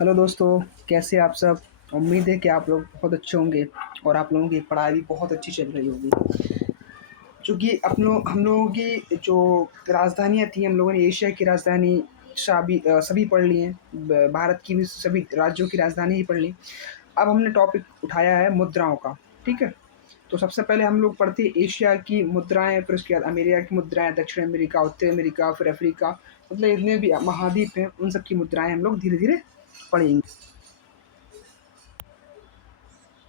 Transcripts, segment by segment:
Hello दोस्तों, कैसे आप सब। उम्मीद है कि आप लोग बहुत अच्छे होंगे और आप लोगों की पढ़ाई भी बहुत अच्छी चल रही होगी। चूँकि हम लोगों की जो राजधानियाँ थी, हम लोगों ने एशिया की राजधानी सभी पढ़ ली हैं। भारत की भी सभी राज्यों की राजधानी ही पढ़ ली। अब हमने टॉपिक उठाया है मुद्राओं का। ठीक है, तो सबसे पहले हम लोग पढ़ते हैं एशिया की मुद्राएं, फिर उसके बाद अमेरिका की मुद्राएं, दक्षिण अमेरिका, उत्तर अमेरिका, फिर अफ्रीका, मतलब जितने भी महाद्वीप हैं उन सब की मुद्राएं हम लोग धीरे धीरे पढ़ेंगे।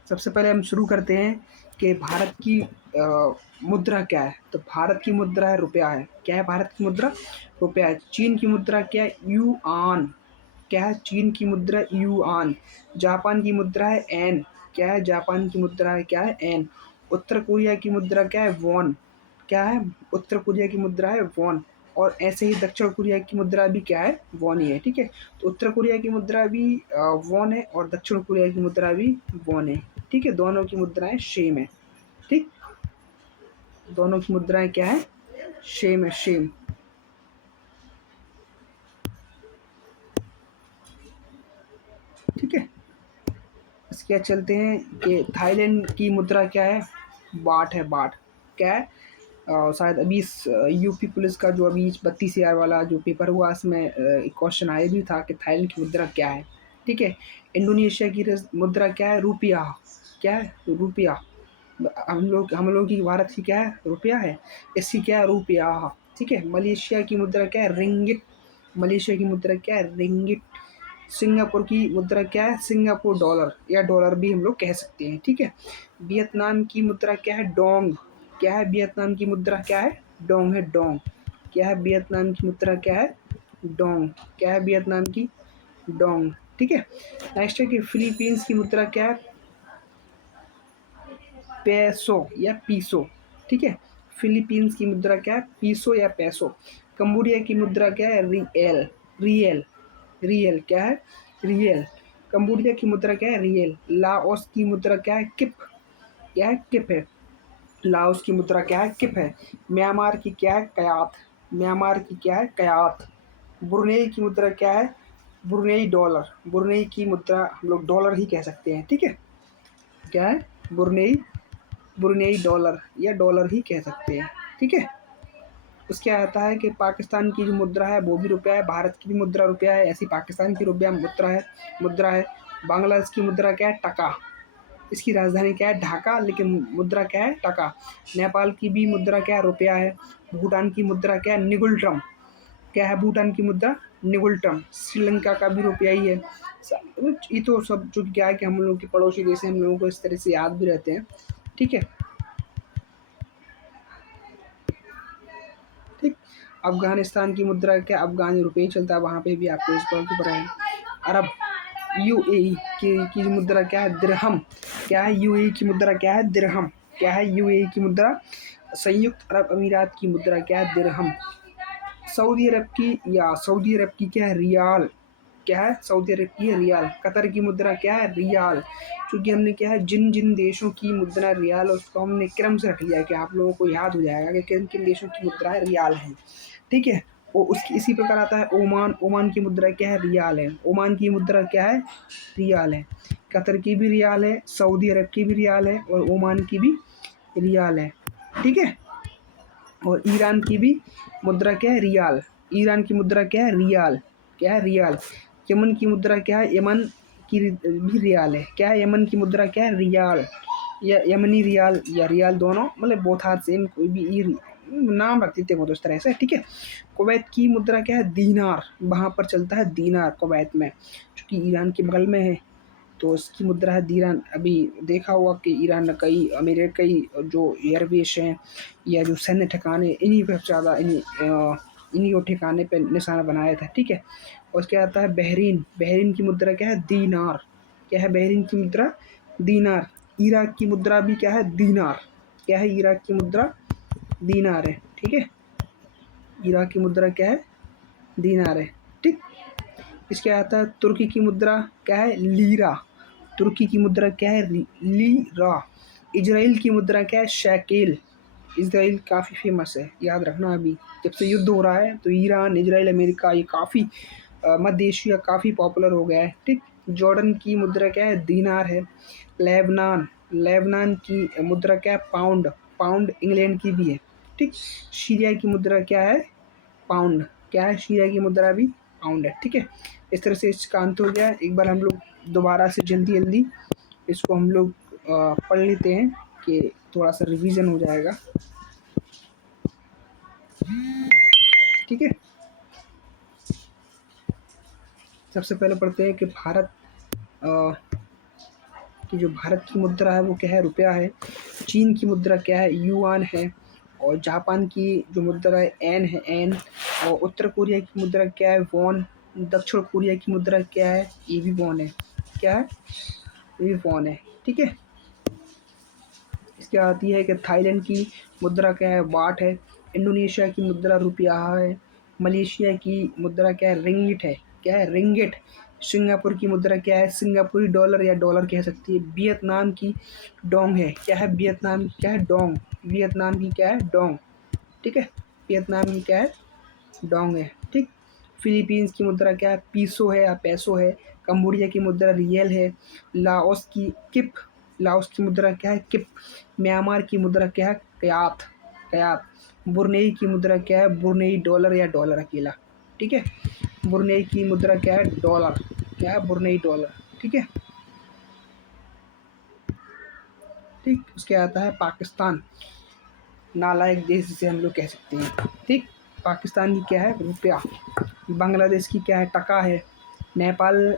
सबसे पहले हम शुरू करते हैं कि भारत की मुद्रा क्या है। तो भारत की मुद्रा है रुपया है। क्या है भारत की मुद्रा? रुपया है। चीन की मुद्रा क्या है? युआन। क्या है चीन की मुद्रा? युआन। जापान की मुद्रा है एन। क्या है जापान की मुद्रा है? क्या है? एन। उत्तर कोरिया की मुद्रा क्या है? वॉन। क्या है उत्तर कोरिया की मुद्रा है? वॉन। और ऐसे ही दक्षिण कोरिया की मुद्रा भी क्या है? वॉन ही है। ठीक है, तो उत्तर कोरिया की मुद्रा भी वॉन है और दक्षिण कोरिया की मुद्रा भी वॉन है। ठीक है, दोनों की मुद्राएं सेम है। ठीक, दोनों की मुद्राएं क्या है? सेम है, सेम। ठीक है, इसके बाद चलते हैं कि थाईलैंड की मुद्रा क्या है? बाट है, बाट। क्या है? शायद अभी यूपी पुलिस का जो अभी 32,000 वाला जो पेपर हुआ, इसमें एक क्वेश्चन आया भी था कि थाईलैंड की मुद्रा क्या है। ठीक है, इंडोनेशिया की मुद्रा क्या है? रुपया। क्या है? रुपया। हम लोग की भारत की क्या है? रुपया है। इसकी क्या है? रुपया। ठीक है, मलेशिया की मुद्रा क्या है? रिंगिट। मलेशिया की मुद्रा क्या है? रिंगिट। सिंगापुर की मुद्रा क्या है? सिंगापुर डॉलर या डॉलर भी हम लोग कह सकते हैं। ठीक है, वियतनाम की मुद्रा क्या है? डोंग। क्या है वियतनाम की मुद्रा? क्या है? डोंग है, डोंग। क्या है वियतनाम की मुद्रा? क्या है? डोंग। क्या है वियतनाम की? डोंग। ठीक है, नेक्स्ट है कि फिलीपींस की मुद्रा क्या है? पैसो या पीसो। ठीक है, फिलीपींस की मुद्रा क्या है? पीसो या पैसो। कंबोडिया की मुद्रा क्या है? रियल। रियल। रियल। क्या है? रियल। कंबोडिया की मुद्रा क्या है? रियल। लाओस की मुद्रा क्या है? किप। क्या है? किप है। लाओस की मुद्रा क्या है? किप है। म्यांमार की क्या है? कयात। म्यांमार की क्या है? कयात। ब्रुनेई की मुद्रा क्या है? Brunei dollar. ब्रुनेई की मुद्रा हम लोग डॉलर ही कह सकते हैं। ठीक है, क्या है? ब्रुनेई। ब्रुनेई डॉलर या डॉलर ही कह सकते हैं। ठीक है, उसके आता है कि पाकिस्तान की जो मुद्रा है वो भी रुपया है, भारत की भी मुद्रा रुपया है, ऐसी पाकिस्तान की रुपया मुद्रा है। बांग्लादेश की मुद्रा क्या है? टका। इसकी राजधानी क्या है? ढाका, लेकिन मुद्रा क्या है? टका। नेपाल की भी मुद्रा क्या है? रुपया है। भूटान की मुद्रा क्या है? निगुल्ट्रम। क्या है भूटान की मुद्रा? निगुल्ट्रम। श्रीलंका का भी रुपया ही है। ये तो सब जो क्या है कि हम लोग के पड़ोसी देश हैं, हम लोगों को इस तरह से याद भी रहते हैं। ठीक है, ठीक। अफ़गानिस्तान की मुद्रा क्या? अफ़गानी रुपये ही चलता है, वहाँ पे भी आपको इस बार की पढ़ा है। अरब यूएई की मुद्रा क्या है? दिरहम। क्या है यूएई की मुद्रा? क्या है? दिरहम। क्या है यूएई की मुद्रा? संयुक्त अरब अमीरात की मुद्रा क्या है? दिरहम। सऊदी अरब की क्या है? रियाल। क्या है? सऊदी अरब की है रियाल। कतर की मुद्रा क्या है? रियाल। क्योंकि हमने क्या है, जिन जिन देशों की मुद्रा रियाल है उसको हमने क्रम से रख लिया कि आप लोगों को याद हो जाएगा कि किन किन देशों की मुद्रा रियाल है। ठीक है, वो उसकी इसी प्रकार आता है ओमान। ओमान की मुद्रा क्या है? रियाल है। ओमान की मुद्रा क्या है? रियाल है। कतर की भी रियाल है, सऊदी अरब की भी रियाल है और ओमान की भी रियाल है। ठीक है, और ईरान की भी मुद्रा क्या है? रियाल। ईरान की मुद्रा क्या है? रियाल। क्या है? रियाल। यमन की मुद्रा क्या है? यमन की भी रियाल है। क्या है? यमन की मुद्रा क्या है? रियाल। या यमनी रियाल या रियाल, दोनों मतलब बोथ आर सेम, कोई भी नाम रख देते हैं वो तो इस तरह से। ठीक है, कुवैत की मुद्रा क्या है? दीनार। वहाँ पर चलता है दीनार कुवैत में, चूँकि ईरान के बगल में है तो इसकी मुद्रा है दीनार। अभी देखा होगा कि ईरान ने कई जो एयरबेस हैं या जो सैन्य ठिकाने, इन्हीं पर ज़्यादा इन्हीं को ठिकाने पे निशाना बनाया था। ठीक है, और उसके आता है बहरीन। बहरीन की मुद्रा क्या है? दीनार। क्या है बहरीन की मुद्रा? दीनार। इराक की मुद्रा भी क्या है? दीनार। क्या है? इराक की मुद्रा दीनार है। ठीक है, इराक की मुद्रा क्या है? दीनार है। ठीक, इसके आता है तुर्की की मुद्रा क्या है? लीरा। तुर्की की मुद्रा क्या है? लीरा। इजराइल की मुद्रा क्या है? शैकेल। इजराइल काफ़ी फेमस है, याद रखना। अभी जब से युद्ध हो रहा है तो ईरान, इजराइल, अमेरिका ये काफ़ी मध्य एशिया काफ़ी पॉपुलर हो गया है, ठीक। जॉर्डन की मुद्रा क्या है, दीनार है। लेबनान, लेबनान की मुद्रा क्या है, पाउंड, पाउंड इंग्लैंड की भी है, ठीक। सीरिया की मुद्रा क्या है, पाउंड, क्या है सीरिया की मुद्रा भी, पाउंड है, ठीक है। इस तरह से इसका अंत हो गया है। एक बार हम लोग दोबारा से जल्दी जल्दी इसको हम लोग पढ़ लेते हैं कि थोड़ा सा रिवीजन हो जाएगा, ठीक है। सबसे पहले पढ़ते हैं कि भारत अ, कि जो भारत की मुद्रा है वो क्या है, रुपया है। चीन की मुद्रा क्या है, युआन है। और जापान की जो मुद्रा है, एन है, एन। और उत्तर कोरिया की मुद्रा क्या है, वॉन। दक्षिण कोरिया की मुद्रा क्या है, ये भी वॉन है, क्या है, ये भी वॉन है, ठीक है। इसके आती है कि थाईलैंड की मुद्रा क्या है, बाट है। इंडोनेशिया की मुद्रा रुपया है। मलेशिया की मुद्रा क्या है, रिंगिट है, क्या है, रिंगिट। सिंगापुर की मुद्रा क्या है, सिंगापुरी डॉलर या डॉलर कह सकती है। वियतनाम की डोंग है, क्या है, वियतनाम क्या है, डोंग। वियतनाम की क्या है, डोंग, ठीक है। वियतनाम की क्या है, डोंग है, ठीक। फिलीपींस की मुद्रा क्या है, पीसो है या पैसो है। कंबोडिया की मुद्रा रियल है। लाओस की किप, लाओस की मुद्रा क्या है, किप। म्यांमार की मुद्रा क्या है, कयात, कयात। बुरनेई की मुद्रा क्या है, बुरनेई डॉलर या डॉलर अकेला, ठीक है। बुरनेई की मुद्रा क्या है, डॉलर, क्या है, बुरनेई डॉलर, ठीक है, ठीक। उसके आता है पाकिस्तान, नालायक देश जिसे हम लोग कह सकते हैं, ठीक। पाकिस्तान की क्या है, रुपया। बांग्लादेश की क्या है, टका है। नेपाल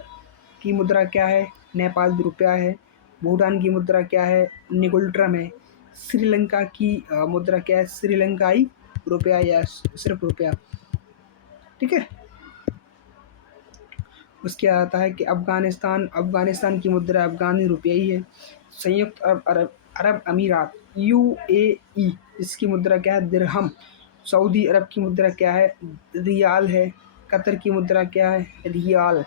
की मुद्रा क्या है, नेपाल भी रुपया है। भूटान की मुद्रा क्या है, निगुल्ट्रम है। श्रीलंका की मुद्रा क्या है, श्रीलंकाई रुपया या सिर्फ रुपया, ठीक है। उसके आता है कि अफ़गानिस्तान, अफ़गानिस्तान की मुद्रा अफ़गानी रुपया ही है। संयुक्त अरब अमीरात, यूएई, इसकी मुद्रा क्या है, दिरहम। सऊदी अरब की मुद्रा क्या है, रियाल है। कतर की मुद्रा क्या है, रियाल।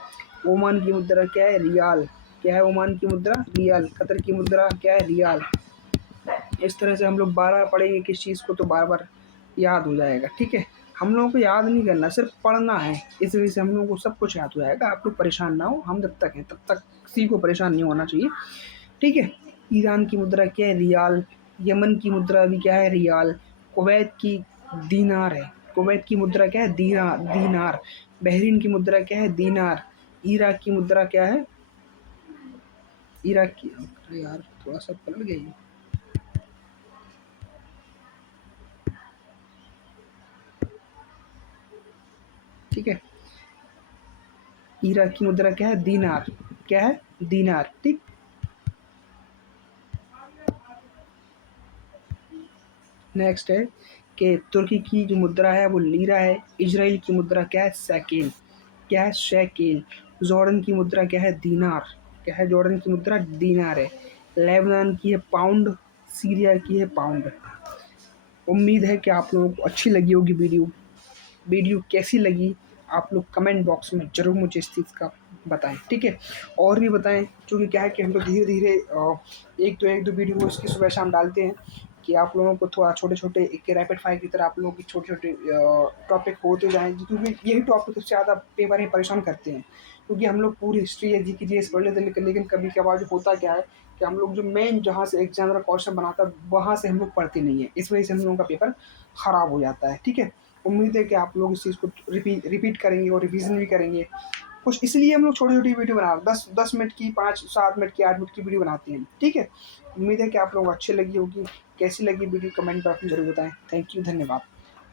ओमान की मुद्रा क्या है, रियाल, क्या है, ओमान की मुद्रा रियाल। कतर की मुद्रा क्या है, रियाल। इस तरह से हम लोग बार बार पढ़ेंगे किस चीज़ को तो बार बार याद हो जाएगा, ठीक है। हम लोगों को याद नहीं करना, सिर्फ पढ़ना है। इस वजह से हम लोगों को सब कुछ याद हो जाएगा। आप लोग परेशान ना हो, हम जब तक हैं तब तक किसी को परेशान नहीं होना चाहिए, ठीक है। ईरान की मुद्रा क्या है, रियाल। यमन की मुद्रा भी क्या है, रियाल। कुवैत की दीनार है, कुवैत की मुद्रा क्या है, दीनार। बहरीन की मुद्रा क्या है, दीनार। इराक की मुद्रा क्या है, इराक की, अरे यार थोड़ा सा पलट गई, ठीक है। इराक की मुद्रा क्या है, दीनार, क्या है, दीनार, ठीक। नेक्स्ट है कि तुर्की की जो मुद्रा है वो लीरा है। इजराइल की मुद्रा क्या है, शैकेल, क्या है, शैकेल। जॉर्डन की मुद्रा क्या है, दीनार, क्या है, जॉर्डन की मुद्रा दीनार है। लेबनान की है पाउंड। सीरिया की है पाउंड। उम्मीद है कि आप लोगों को अच्छी लगी होगी वीडियो। वीडियो कैसी लगी आप लोग कमेंट बॉक्स में ज़रूर मुझे इस चीज़ का बताएं, ठीक है। और भी बताएं, क्योंकि क्या है कि हम लोग धीरे धीरे एक दो वीडियो इसकी सुबह शाम डालते हैं कि आप लोगों को थोड़ा छोटे छोटे एक रैपिड फायर की तरह आप लोगों की छोटे छोटे टॉपिक होते जाएँ, क्योंकि यही टॉपिक सबसे ज़्यादा पेपर में परेशान करते हैं। क्योंकि हम लोग पूरी हिस्ट्री या जी के पढ़ लेते हैं, लेकिन कभी कभार जो होता क्या है कि हम लोग जो मेन जहाँ से एग्जामिनर क्वेश्चन बनाता है वहाँ से हम लोग पढ़ते नहीं है। इस वजह से हम लोगों का पेपर ख़राब हो जाता है, ठीक है। उम्मीद है कि आप लोग इस चीज़ को रिपीट करेंगे और रिवीजन भी करेंगे। कुछ इसलिए हम लोग छोटी-छोटी वीडियो बना 10 मिनट की, 5 7 मिनट की, 8 मिनट की वीडियो बनाते हैं, ठीक है। उम्मीद है कि आप लोगों को अच्छी लगी होगी। कैसी लगी वीडियो कमेंट बॉक्स में ज़रूर बताएँ। थैंक यू, धन्यवाद।